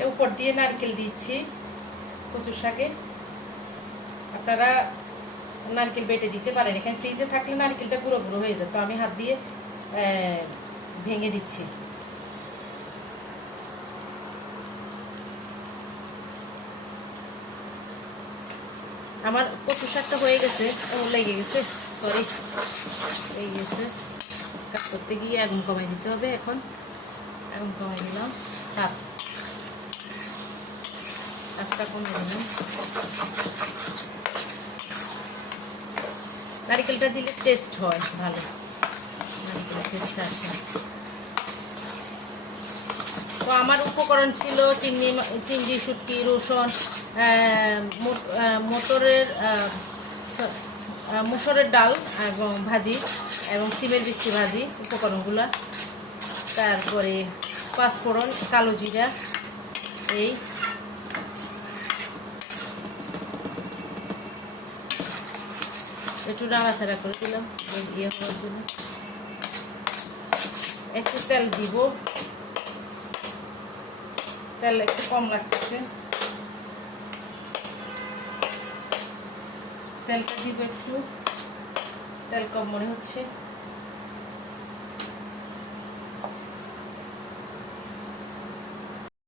এটা উপর দিয়ে নারকেল দিচ্ছি কচুর শাকে। আপনারা নারকেল বেটে দিতে পারেন, এখানে ফ্রিজে থাকলে নারকেলটা গুঁড়ো গুঁড়ো হয়ে যায়, তো আমি হাত দিয়ে ভেঙে দিচ্ছি। আমার কচুর শাকটা হয়ে গেছে, লেগে গেছে, সরি লেগে গেছে। কাজ করতে গিয়ে আগুন কমাই দিতে হবে। এখন আগুন কমাই দিলাম, তাপটা কমে দিলাম। নারকেলটা দিলে টেস্ট হয় ভালো, নারকেলের টেস্ট আসে। তো আমার উপকরণ ছিল চিংড়ি, শুটকি, রসুন, মসুরের ডাল এবং ভাজি এবং সিমের বিচি ভাজি উপকরণগুলো। তারপরে পাঁচফোড়ন, কালো জিরা, এই একটু নাড়াচাড়া করে দিলাম ইয়ে হওয়ার জন্য। একটু তেল দিব, তেল একটু কম লাগতেছে, তেলটা দিব একটু, তেল কম মনে হচ্ছে।